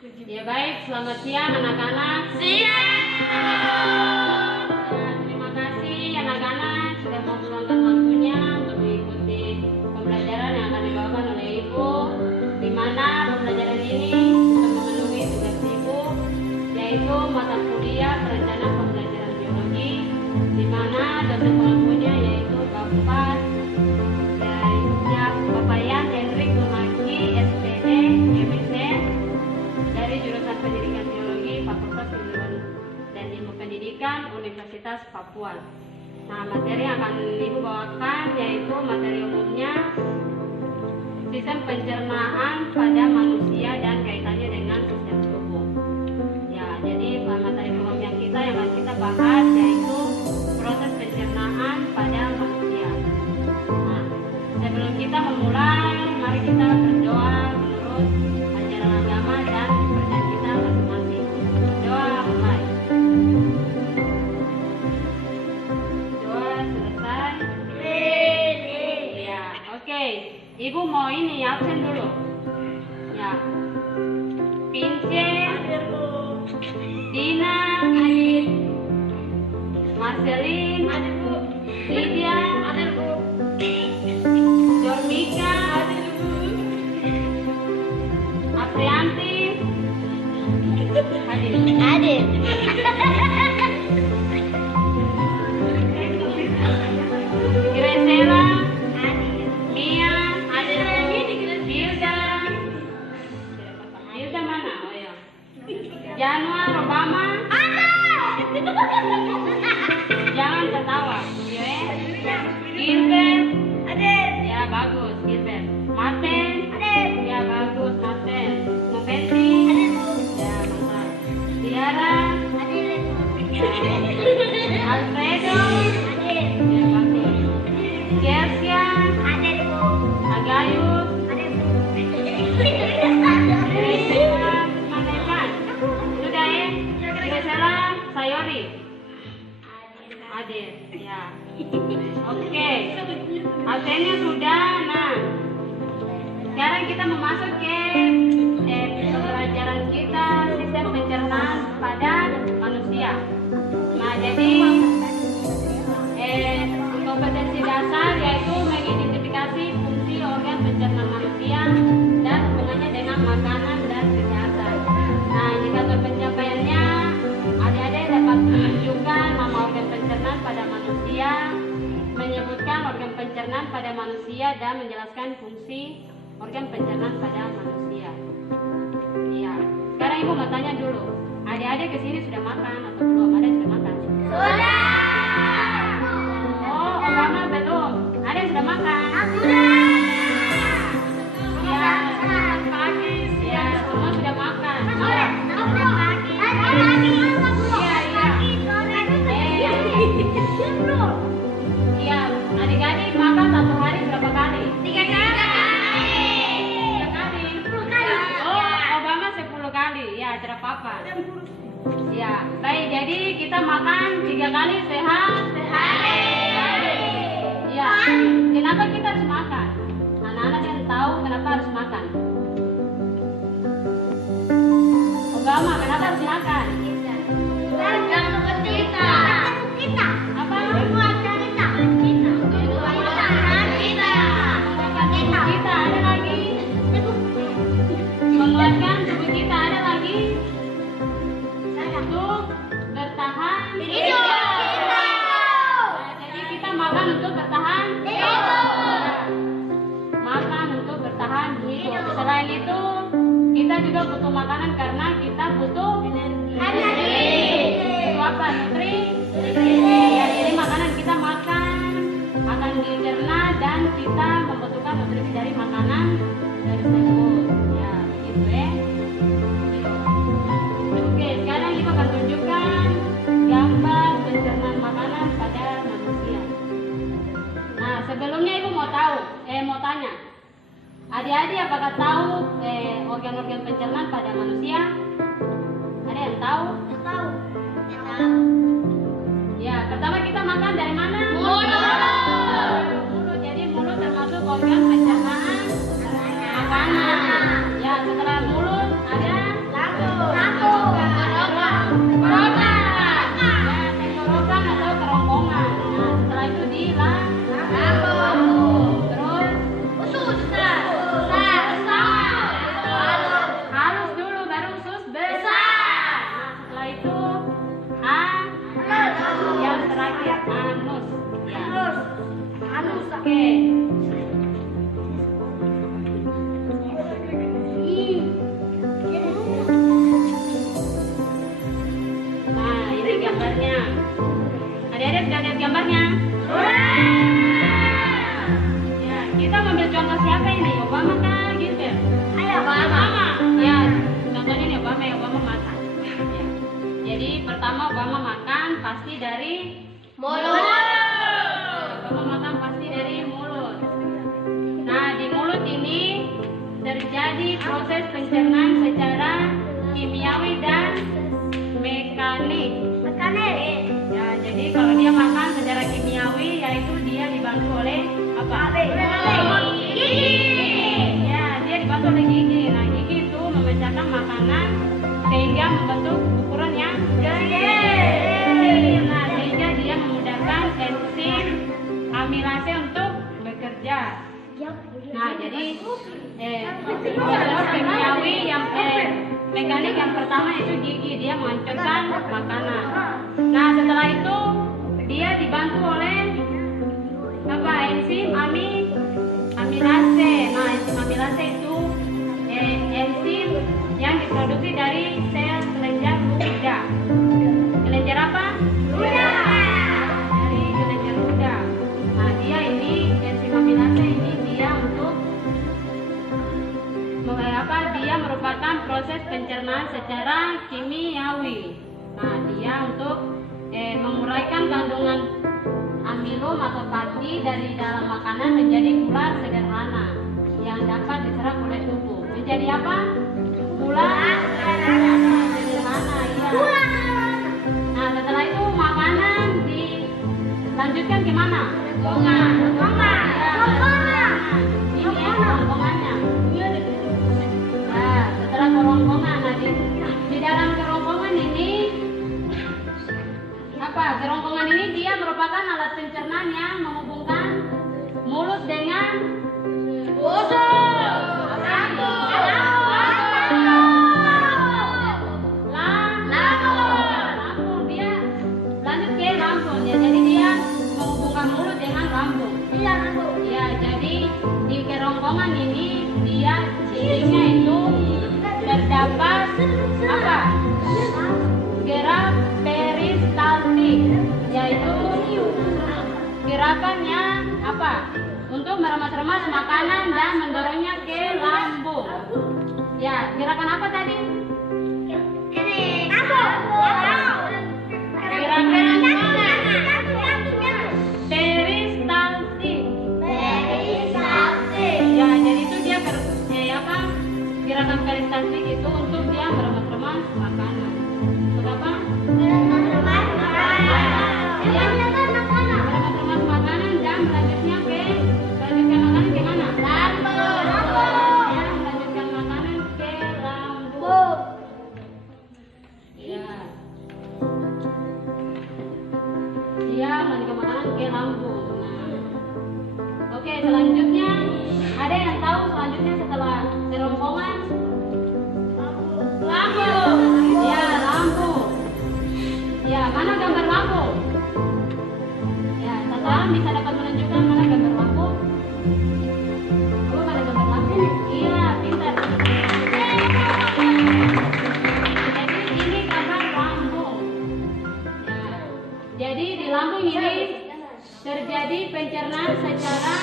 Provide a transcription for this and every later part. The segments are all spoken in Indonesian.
Ya baik, selamat siang anak-anak. Siang. Terima kasih anak-anak sudah mau meluangkan waktunya untuk mengikuti pembelajaran yang akan dibawakan oleh Ibu. Di mana pembelajaran ini untuk memenuhi tugas Ibu, yaitu mata kuliah perencanaan pembelajaran biologi, di mana dosen pengampunya yaitu Bapak Yan Hendrik Lumaki, SPD, MSc, dari jurusan Pendidikan Biologi Fakultas Ilmu dan Ilmu Pendidikan Universitas Papua. Nah, materi yang akan Ibu bawakan yaitu materi umumnya sistem pencernaan pada manusia dan kaitannya dengan sistem tubuh. Ya, jadi materi umum yang akan kita bahas yaitu proses pencernaan pada manusia. Nah, sebelum kita memulai, mari kita berdoa menurut ajaran agama dan kepercayaan kita masing-masing. Doa mulai. Doa selesai. Ya, oke. Ibu mau ini absen dulu. Ya. Pince, Dina, Marcelin, Lydia, Dormika, Aprianti, Adit. Gresela, Mia, Hilda mana? Oh ya. Januar, Obama. Jangan tertawa. Gilbert. Ya bagus, Gilbert. Martin. Ya bagus, Martin. Noventi. Ya mantap. Tiara. Alfredo. Ya bagus. Kersia. Agayus. Grisela. Maneman. Sudah ya? Grisela. Sayori. Adit. Ya. Oke. Absennya sudah. Nah, sekarang kita memasuk ke pembelajaran kita sistem pencernaan pada manusia. Nah, jadi kompetensi dasar yaitu mengidentifikasi fungsi organ pencernaan manusia dan hubungannya dengan makanan dan kesehatan. Nah, indikator pencapaiannya adik-adik dapat menunjukkan nama organ pencernaan pada manusia, menyebutkan organ pencernaan pada manusia dan menjelaskan fungsi organ pencernaan pada manusia. Iya. Sekarang Ibu mau tanya dulu, adik-adik kesini sudah makan atau belum? Ada yang sudah makan? Sudah. Oh, Obama belum. Ada yang sudah makan? Sudah. Ya, selamat pagi. Ya, semua sudah makan. Iya, adik-adik makan satu hari berapa kali? 3 kali. 3 kali. 10 kali. Oh, Obama 10 kali. Ya, tidak apa-apa. Ya, baik. Jadi kita makan 3 kali sehat. Ya, kenapa kita harus makan? Anak-anak yang tahu kenapa harus makan? Obama, kenapa harus makan? Apa? Kita ada lagi. Menguatkan tubuh kita ada lagi. Untuk bertahan hidup. Nah, jadi kita makan untuk bertahan hidup. Makan untuk bertahan hidup. Selain itu, kita juga butuh makanan karena kita butuh energi. Itu apa? Ya, jadi makanan kita makan akan dicerna dan kita membutuhkan nutrisi dari makanan tersebut. Ya, gitu ya. Oke, sekarang Ibu akan tunjukkan gambar pencernaan makanan pada manusia. Nah, sebelumnya Ibu mau tanya. Adik-adik apakah tahu organ-organ pencernaan pada manusia? Ada yang tahu? Ya, pertama kita makan dari mana? Mulut. Jadi mulut termasuk organ pencernaan makanan. Ya, setelah mulut ada dibantu oleh apa? Gigi. Ya, dia dibantu oleh gigi. Nah, gigi itu memecahkan makanan sehingga membentuk ukuran yang gede. Nah, sehingga dia memudahkan enzim amilase untuk bekerja. Nah, jadi proses kimiawi yang mekanik yang pertama itu gigi, dia menghancurkan makanan. Nah, setelah itu dia dibantu oleh apa? Enzim amilase. Nah, enzim amilase itu enzim yang diproduksi dari sel kelenjar luda. Kelenjar apa? Luda. Dari kelenjar luda. Nah, dia ini enzim amilase ini dia untuk dia merupakan proses pencernaan secara kimiawi. Nah, dia untuk menguraikan kandungan amilum atau fatty dari dalam makanan menjadi gula sederhana yang dapat diserap oleh tubuh. Menjadi apa? Gula sederhana. Iya. Nah, setelah itu makanan dilanjutkan gimana? Ronggongan. Ini ya ronggongannya. Nah, setelah kerongkongan, nah di dalam kerongkongan ini apa? Kerongkongan ini dia merupakan alat pencernaan yang menghubungkan mulut dengan usus. Lambung. Dia lanjut ke lambung ya. Jadi dia menghubungkan mulut dengan lambung. Ya, jadi di kerongkongan ini dia cirinya itu terdapat apa? Gerak peristaltik, yaitu gerakannya apa? Untuk meremas-remas makanan dan mendorongnya ke lambung. Ya, gerakan apa tadi? Ya, jadi itu dia apa? Gerakan peristaltik itu untuk dia meremas-remas makanan. Untuk apa? Meremas-remas makanan dan melanjutkan makanan ke mana? Lambung. Ya, melanjutkan makanan ke lambung. Ya. Dia melanjutkan makanan ke lambung. Nah. Oke, selanjutnya ada yang tahu selanjutnya setelah kerongkongan? Lambung. Ya, lambung. Ya, mana gambar lambung? Ya, sekarang bisa dapat menunjukkan mana gambar lambung? Coba mana gambar lambung? Iya, pintar. Jadi ini gambar lambung. Ya, jadi di lambung ini terjadi pencernaan secara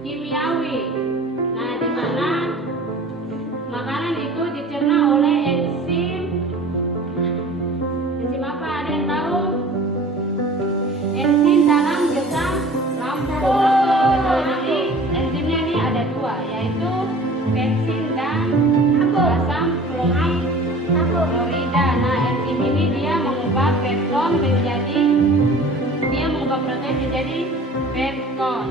kimiawi. Nah, di mana makanan itu dicerna oleh enzim apa? Ada yang tahu? Enzim dalam getah lambung. Jadi enzimnya ini ada dua, yaitu pepsin dan asam klorida. Nah, enzim ini dia mengubah pepton menjadi protein menjadi pepton.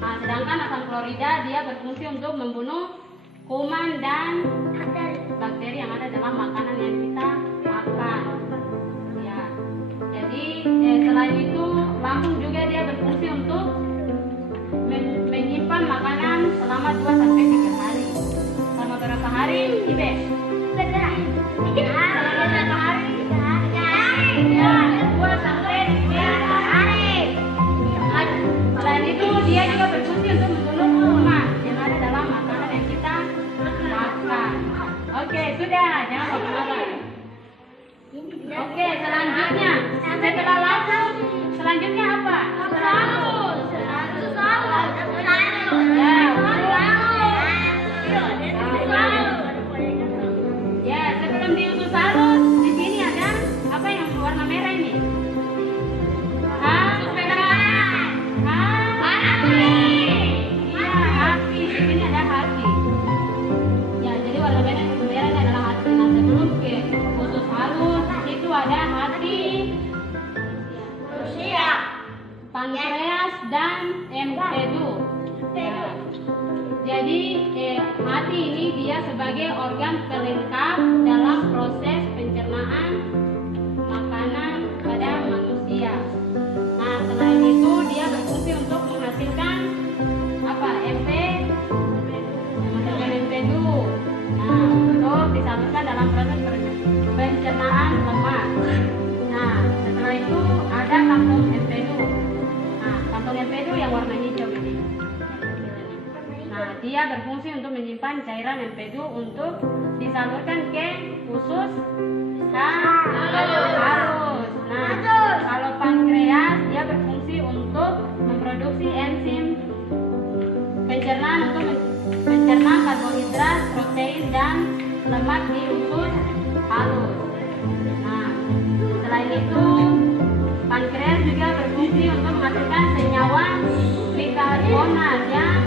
Nah, sedangkan asam klorida dia berfungsi untuk membunuh kuman dan bakteri yang ada dalam makanan yang kita makan. Ya. Jadi selain itu lambung juga dia berfungsi untuk menyimpan makanan selama 2 sampai 3 hari. Selama berapa hari? Ibe? Selama berapa hari? 3 hari. Ya, 2 sampai 3 hari. Selain itu dia juga berfungsi untuk membunuh kuman yang ada dalam makanan yang kita makan. Oke, sudah, jangan marah-marah. Oke, selanjutnya setelah lambung, selanjutnya apa? Salur. Ya, sebelum diusus salur, di sini ada apa yang berwarna merah ini? Hati. Di sini ada hati. Ya, jadi warna merah adalah hati. Nah, sebelum ke usus halus itu ada hati, pankreas dan empedu. Nah, jadi hati ini dia sebagai organ pelengkap dalam proses pencernaan makanan pada manusia. Nah, selain itu dia berfungsi untuk menghasilkan apa? Empedu. Nah, untuk disalurkan dalam proses pencernaan lemak. Nah, setelah itu ada kantung empedu. Nah, kantung empedu yang warna hijau ini. Nah, dia berfungsi untuk menyimpan cairan empedu untuk disalurkan ke usus halus. Nah, kalau pankreas dia berfungsi untuk memproduksi enzim pencernaan untuk mencerna karbohidrat, protein dan lemak di usus halus. Nah, selain itu pankreas juga berfungsi untuk menghasilkan senyawa bikarbonat yang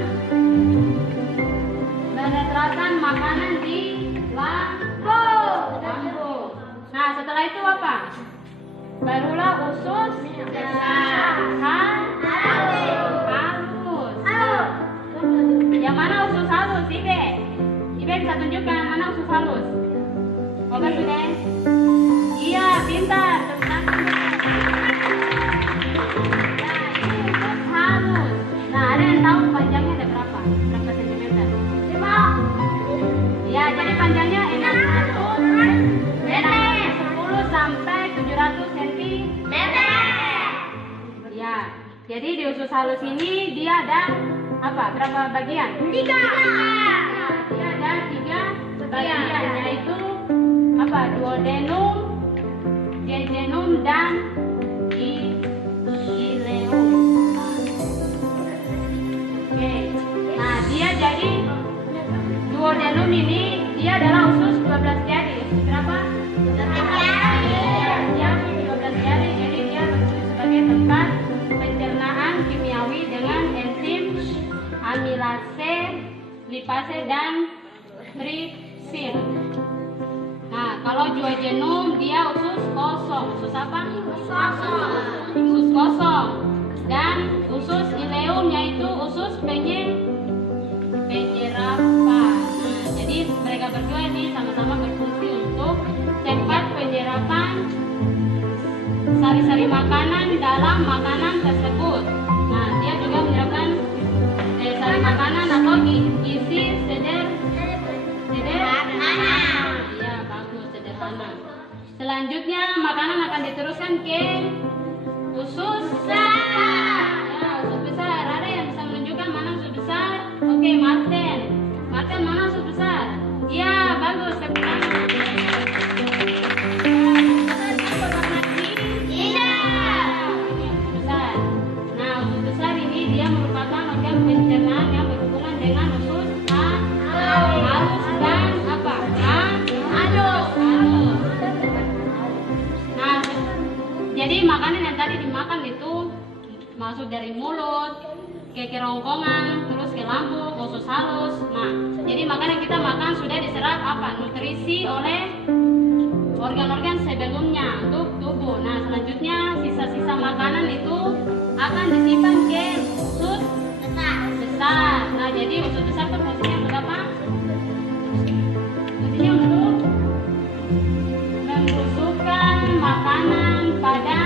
menetralkan makanan di lambung. Nah, setelah itu apa? Barulah usus halus. Yang mana usus halus, Ibe? Ibe bisa tunjukkan mana usus halus? Oke, sudah? Iya, pintar. Tepuk tangan. Nah, ini usus halus. Nah, ada yang tahu panjangnya ada berapa? Berapa sentimeter? 5. Ya, jadi panjangnya 10 sampai 700 cm. Ya, jadi di usus halus ini dia ada apa? Berapa bagian? 3. Nah, dia ada 3 bagian, yaitu apa? Duodenum, jejunum dan ileum. Oke. Nah, dia jadi duodenum ini dia adalah usus 12 jari. Usus berapa? 12 jari. Jadi dia berfungsi sebagai tempat pencernaan kimiawi dengan enzim amilase, lipase dan tripsin. Nah, kalau duodenum dia usus kosong. Usus apa? Usus kosong. Dan usus ileum yaitu usus penyerapan. Nah, jadi mereka berdua ini sama-sama berfungsi untuk tempat penyerapan sari-sari makanan dalam makanan tersebut. Nah, dia juga menyerapkan sari makanan atau gizi sederhana. Ya, bagus, sederhana. Selanjutnya makanan akan diteruskan ke usus besar. Ya, usus besar. Ada yang bisa menunjukkan mana usus besar? Oke, Martin. Martin, mana usus besar? Ya, bagus. Tepuk tangan. Pencernaan yang berhubungan dengan usus halus dan apa? Halus. Nah, jadi makanan yang tadi dimakan itu masuk dari mulut ke kerongkongan, terus ke lambung, usus halus. Nah, jadi makanan yang kita makan sudah diserap apa? Nutrisi oleh organ-organ sebelumnya untuk tubuh. Nah, selanjutnya sisa-sisa makanan itu akan disimpan ke usus besar. Nah, jadi usus besar itu fungsinya untuk apa? Fungsinya untuk membusukkan makanan pada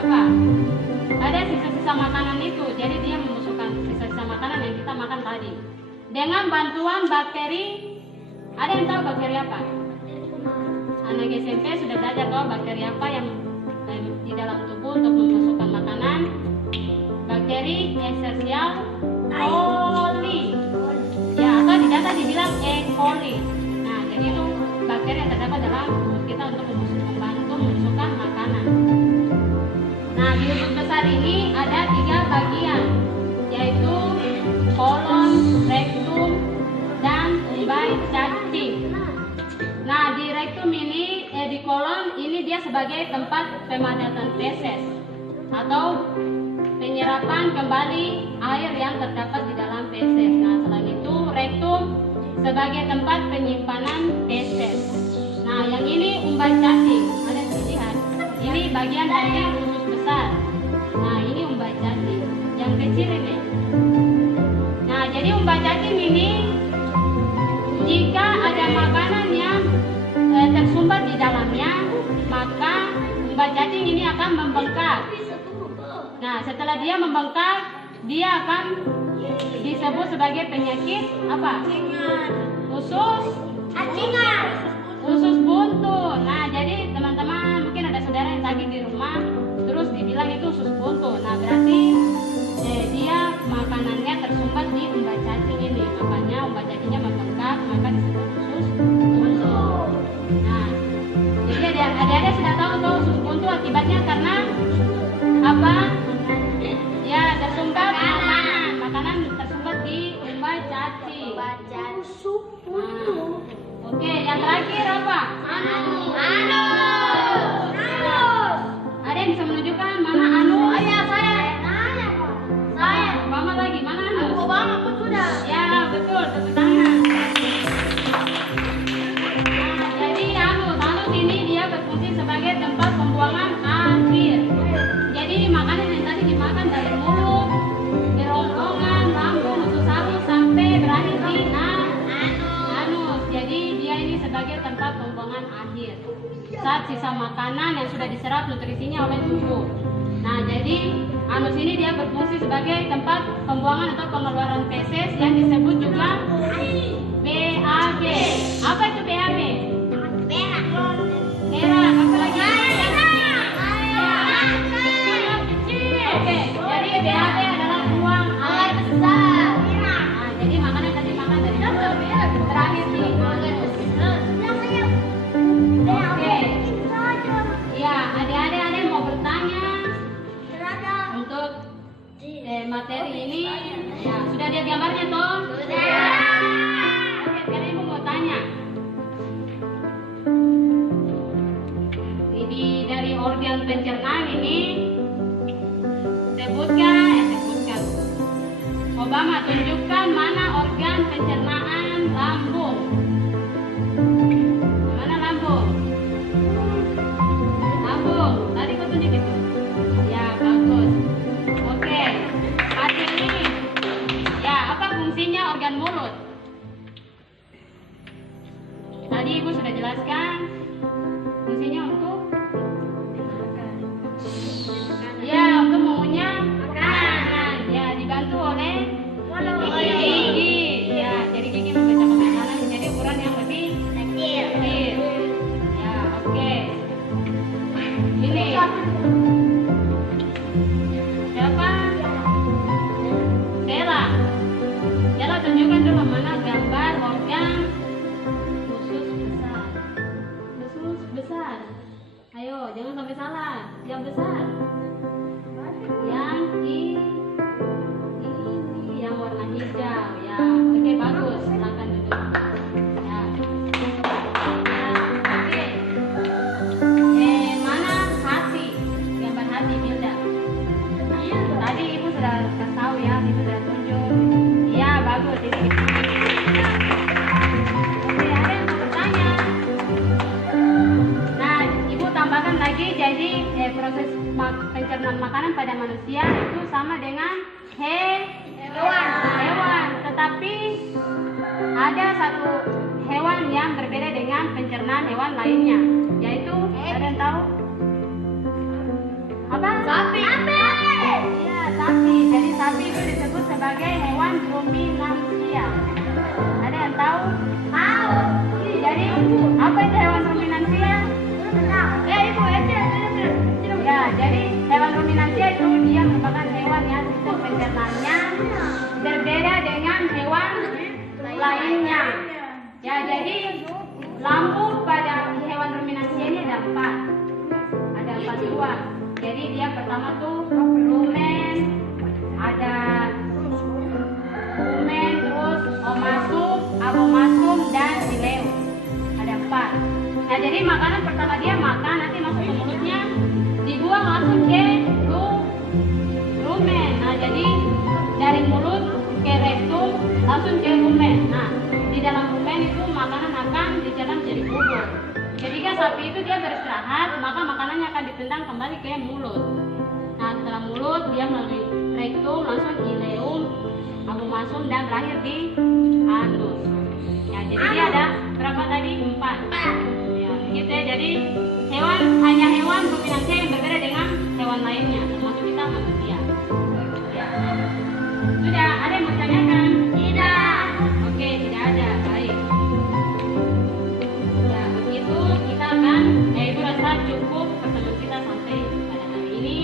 apa? Pada sisa-sisa makanan itu. Jadi dia membusukkan sisa-sisa makanan yang kita makan tadi. Dengan bantuan bakteri. Ada yang tahu bakteri apa? Anak SMP sudah belajar tahu bakteri apa yang di dalam tubuh untuk membusukkan makanan. Bakteri Escherichia coli. Ya, atau di data dibilang E. coli. Nah, jadi itu bakteri yang terdapat dalam tubuh kita untuk membantu membusukkan makanan. Nah, di usus besar ini ada 3 bagian, yaitu kolon, rektum, dan umbai cacing. Nah, di rektum ini, di kolon ini dia sebagai tempat pemadatan feses atau penyerapan kembali air yang terdapat di dalam feses. Nah, selain itu rektum sebagai tempat penyimpanan feses. Nah, yang ini umbai cacing. Ada yang lihat? Ini bagian dari usus besar. Nah, ini umbai cacing. yang kecil ini. Nah, jadi umba cacing ini jika ada makanan yang tersumbat di dalamnya, maka umba cacing ini akan membengkak. Nah, setelah dia membengkak, dia akan disebut sebagai penyakit apa? Usus buntu. Nah, jadi teman-teman mungkin ada saudara yang sakit di rumah, terus dibilang itu usus buntu. Nah, berarti dia makanannya tersumbat di umba cacing ini. Makanya umba cacingnya membengkak, maka disebut usus buntu. Nah, jadi adik-adik sudah tahu tuh usus buntu akibatnya karena apa? Ya, tersumbat makanan tersumbat di umba cacing. Oke, yang terakhir apa? Anus. Ada yang bisa menunjukkan mana anus? Obama lagi, mana anus? Ya, betul, tepuk tangan. Nah, jadi anus ini dia berfungsi sebagai tempat pembuangan akhir. Jadi makanan yang tadi dimakan dari mulut, kerongkongan, lambung, usus halus sampai berakhir di anus. Jadi dia ini sebagai tempat pembuangan akhir saat sisa makanan yang sudah diserap nutrisinya oleh tubuh. Nah, jadi anus ini dia berfungsi sebagai tempat pembuangan atau pengeluaran feses yang disebut juga BAB. Apa itu BAB? Berak. Apa lagi? Oke, jadi BAB adalah buang air besar. Nah, jadi makanan tadi makan dari mulut terakhir di anus. Oke. Ya, adik-adik mau bertanya untuk materi ini. Ya, sudah lihat gambarnya toh? Sudah. Oke, sekarang ibu mau tanya. Ini dari organ pencernaan ini sebutkan. Obama tunjukkan mana organ pencernaan lambung. Mana lambung? Lambung. Tadi kau tunjuk itu. Ya, bagus. Oke. Hasil ini. Ya, apa fungsinya organ mulut? Tadi ibu sudah jelaskan. Fungsinya untuk ya, untuk mengunyah makanan. Ya, dibantu oleh gigi. Ya, jadi gigi memecahkan makanan menjadi ukuran yang lebih kecil. Ya, oke. Ini siapa? Stella tunjukkan dulu mana gambar organ usus besar. Usus besar. Ayo, jangan sampai salah. Yang besar. Yang ini yang warna hijau. Ya, oke, bagus. Silakan duduk. Ya. Oke. Mana hati? Gambar hati, Bilda. Tadi ibu sudah kasih tahu ya, ibu sudah tunjuk. Iya, bagus. Ini. Ya. Oke, ada yang mau bertanya? Nah, ibu tambahkan lagi. Jadi proses pencernaan makanan pada manusia itu sama dengan hewan. Tetapi ada satu hewan yang berbeda dengan pencernaan hewan lainnya, yaitu ada yang tahu? Apa? Sapi. Iya, sapi. Jadi sapi itu disebut sebagai hewan ruminansia. Ada yang tahu? Tahu. Jadi apa itu hewan ruminansia? Ibu, ya, jadi hewan ruminansia itu dia merupakan hewan yang sistem pencernaannya berbeda dengan hewan lainnya. Ya, jadi lambung pada hewan ruminansia ini ada 4. Ada 4 buah. Jadi dia pertama tuh rumen, ada rumen, terus omasum, abomasum, dan sileu. Ada 4. Nah, jadi makanan pertama dia makan, nanti masuk ke mulutnya, dibuang langsung ke rumen. Nah, jadi dari mulut ke rektum langsung ke rumen. Nah, di dalam rumen itu makanan akan dicerna menjadi bubur. Ketika sapi itu dia beristirahat, maka makanannya akan ditendang kembali ke mulut. Nah, setelah mulut dia melalui rektum, langsung ileum, abomasum, dan berakhir di anus. Ya, jadi dia ada berapa tadi? 4. Ya, begitu ya. Jadi hanya hewan ruminansia yang berbeda dengan hewan lainnya, termasuk kita manusia. Ya. Sudah ada yang bertanyakan? Tidak. Oke, tidak ada. Baik. Ya, begitu kita akan, ibu rasa cukup pertemuan kita sampai pada hari ini.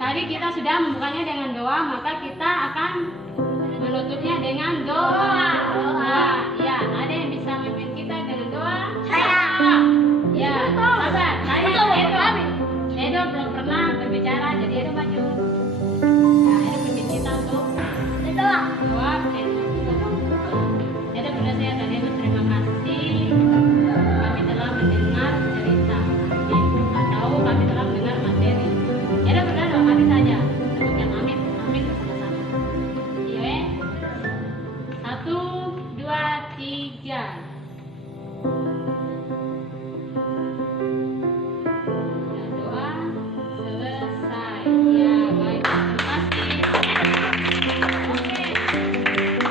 Tadi kita sudah membukanya dengan doa, maka kita akan menutupnya dengan doa. Ya, ada yang bisa memimpin kita dengan doa? Saya. Ya, sabar. Edo belum pernah berbicara, jadi Edo maju. Nah, Edo memimpin kita untuk Berdoa. doa. Edo berdoa tadi, terima kasih. Kami telah mendengar cerita, atau kami telah mendengar materi. Edo berdoa 2 kali saja. Sebutkan amin, amin bersama-sama. Iya, 1, 2, 3. Ya, doa selesai. Ya, baik. Terima kasih. Oke.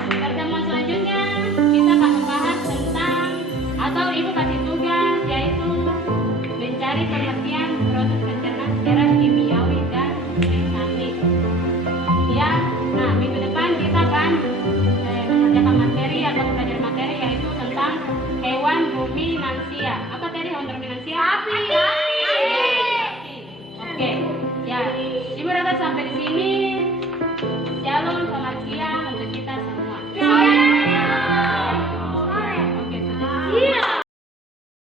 Pertemuan selanjutnya kita akan membahas tentang, atau ibu kasih tugas, yaitu mencari pengertian proses pencernaan secara kimiawi dan mekanik. Ya, nah minggu depan kita akan mengerjakan materi atau belajar materi yaitu tentang hewan ruminansia. Apa